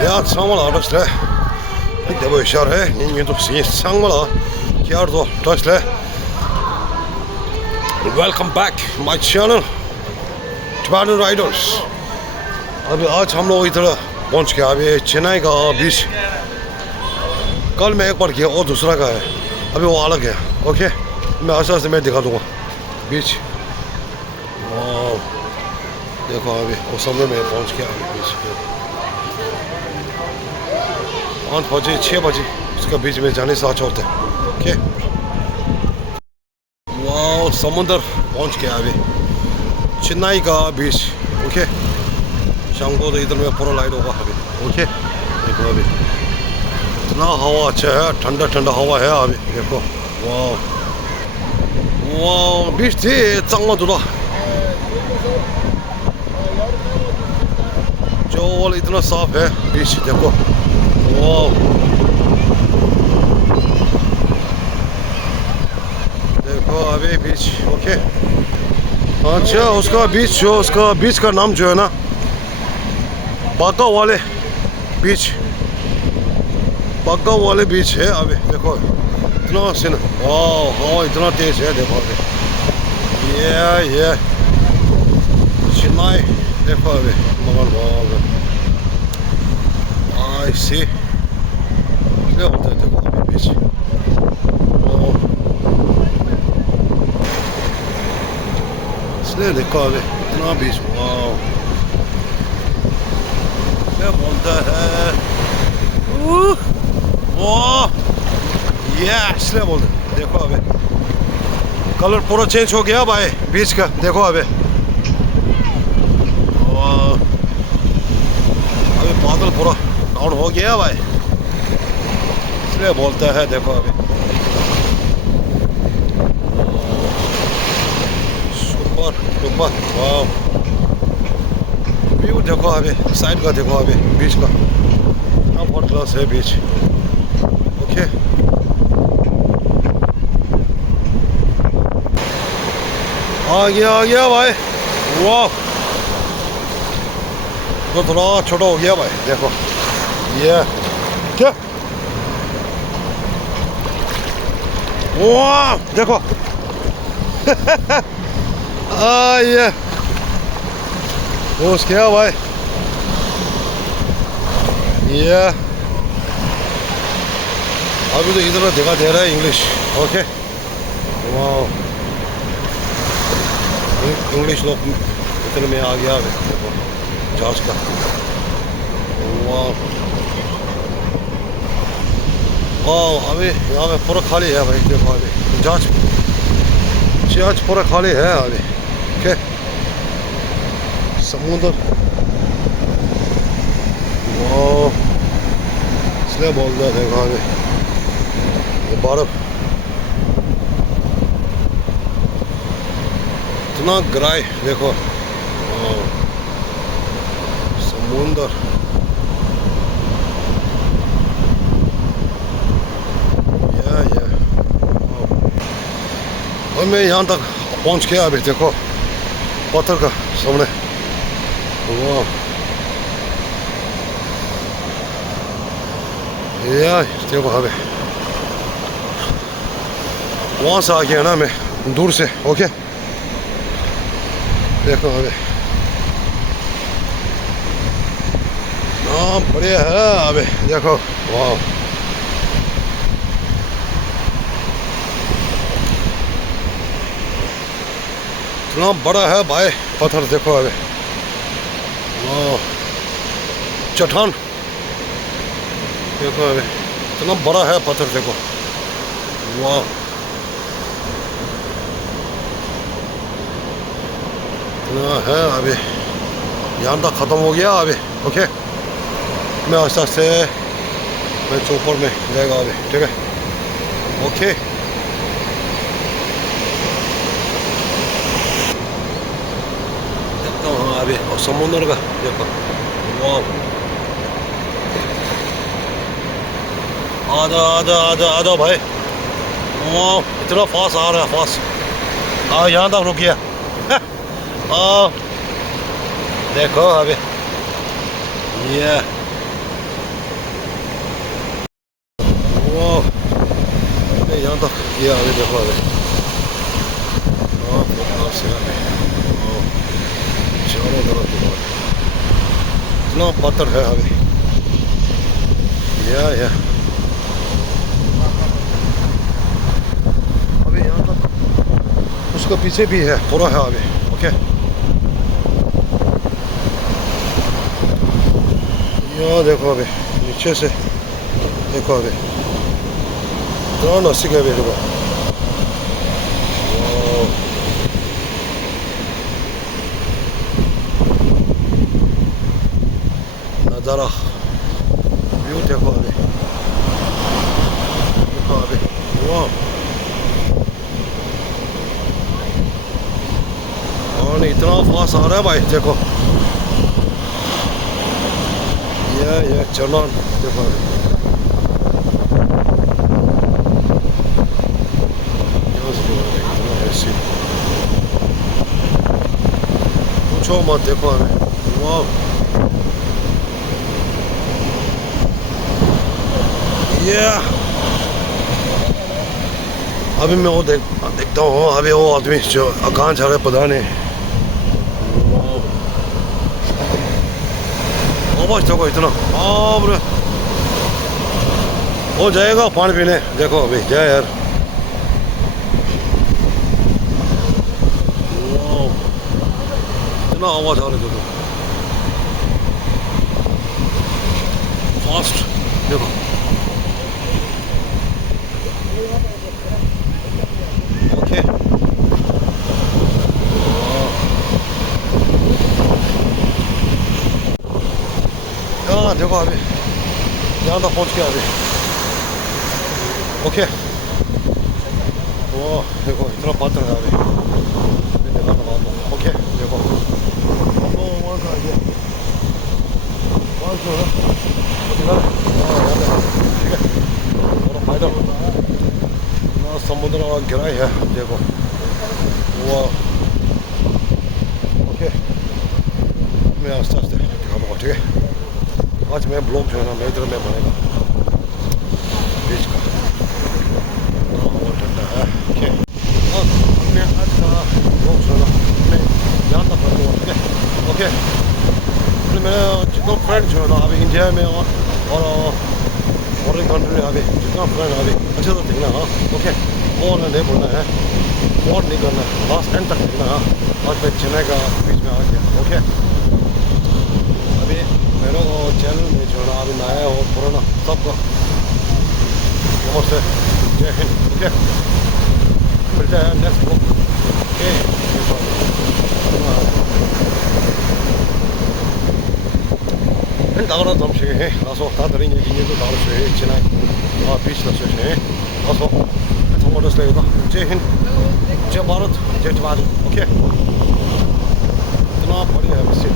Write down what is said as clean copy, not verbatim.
Ja, samala dostlar. Det var kör है ingen तो सी samala क्या तो dostlar. Welcome back my channel Tibetan Riders. अभी आज हम लोग इधर पहुंच गए अभी चेन्नई का बीच कल मैं एक बार किया और दूसरा का है अभी वो अलग है ओके मैं आस्ते आस्ते मैं दिखा दूंगा बीच देखो अभी वो समय में पहुंच गया अभी बीच 5 बजे 6 बजे उसका बीच में जाने से अच्छा होता है ओके वाह समुंदर पहुंच गया अभी चेन्नई का बीच ओके शाम को तो इधर में पूरा लाइट होगा अभी ओके देखो अभी इतना हवा अच्छा है ठंडा ठंडा हवा है अभी देखो वाह वाह बीच थी चांगला दुला जो वाला इतना साफ है बीच देखो वाह देखो अभी बीच ओके अच्छा उसका बीच का नाम जो है ना बागा वाले बीच है अभी देखो इतना सीन वाह हवा इतना तेज है देखो अभी ये चेन्नई देखो अभी मगन वाह आई सी क्या होता है देखो अभी बीच इसलिए देखो अभी इतना बीच वाह क्या बोलता है वाह ये इसलिए बोलते देखो अभी कलर पूरा चेंज हो गया भाई बीच का देखो अभी अभी बादल पूरा डाउन हो गया भाई इसलिए बोलता है देखो अभी सुपर सुपर वाह व्यू देखो अभी साइड का देखो अभी बीच का कितना फर्स्ट क्लास है बीच ओके आ गया भाई वाह तो थोड़ा छोटा हो गया भाई देखो ये क्या वाह देखो ये वो क्या भाई ये अभी तो इधर दिखा दे रहा है इंग्लिश ओके वाह इंग्लिश लोग इतने में आ गया अभी देखो जहाज का वाह वाह अभी यहाँ पे पूरा खाली है भाई देखो अभी जहाज पूरा खाली है अभी ओके समुद्र वाह इसलिए बोल रहा देखो अभी ये बर्फ इतना ग्राई देखो समुद्र और मैं यहाँ तक पहुँच गया अभी देखो पत्थर का सामने वाह यार देखो अभी वहाँ से आ गया ना मैं दूर से ओके देखो अभी हाँ बढ़िया है अभी देखो वाह इतना बड़ा है भाई पत्थर देखो अभी वाह चट्टान देखो अभी इतना बड़ा है पत्थर देखो वाह इतना है अभी यहाँ तक ख़त्म हो गया अभी ओके मैं आस्ते आस्ते मैं चौपर में जाएगा अभी ठीक है ओके देखता हूँ अभी और समुद्र का देखो वाह आधा भाई वाह इतना फास्ट आ रहा है फास्ट यहाँ तक रुक गया देखो अभी ये ये अभी देखो अभी बहुत से अभी चारों तरफ देखो इतना पत्थर है अभी या अभी यहाँ तक उसका पीछे भी है पूरा है अभी ओके यहाँ देखो अभी नीचे से देखो अभी इतना नसीब है देखो नज़ारा व्यू देखो अभी वाह और इतना फास्ट आ रहा है भाई देखो ये चलान देखो पूछो मत देखो हमें वाह ये अभी मैं वो देखता हूँ अभी वो आदमी जो कहाँ जा रहा है पता नहीं बस देखो इतना हो जाएगा पानी पीने देखो अभी जाए यार इतना आवाज आ रहा है देखो फास्ट देखो ओके हाँ देखो अभी यहाँ तक पहुँच गया अभी ओके वो देखो इतना पत्थर है अभी देखा था ओके देखो वहाँ का आगे वहाँ जो है ठीक है और पैदल समुद्र गिराई है देखो वो ओके मैं आस्ते आस्ते दिखाऊंगा ठीक है आज मैं ब्लॉग जो है ना मेरे तरफ में बनेगा बीच का बहुत ठंडा है ओके और मैं आज का ब्लॉग जो है ना मैं यहाँ तक करूँगा ठीक है ओके मेरा जितना फ्रेंड जो है ना अभी इंडिया में और फॉरेन कंट्री में अभी जितना फ्रेंड अभी अच्छे से देखना हाँ ओके और नहीं बोलना है और नहीं करना है लास्ट एंड तक देखना हाँ आज मैं चेन्नई का बीच में आ गया ओके अभी मेरे को चैनल में जो है अभी नया और पुराना सबका नमस्ते जय हिंद ओके मिलते हैं नेक्स्ट ब्लॉग 나가라 잠시 나서 다들인 얘기도 나올 수 있지만 비슷할 수 있네 나서 정말로 슬레이가 제힌 제 바로 제 바로 오케이 나 버리야 미스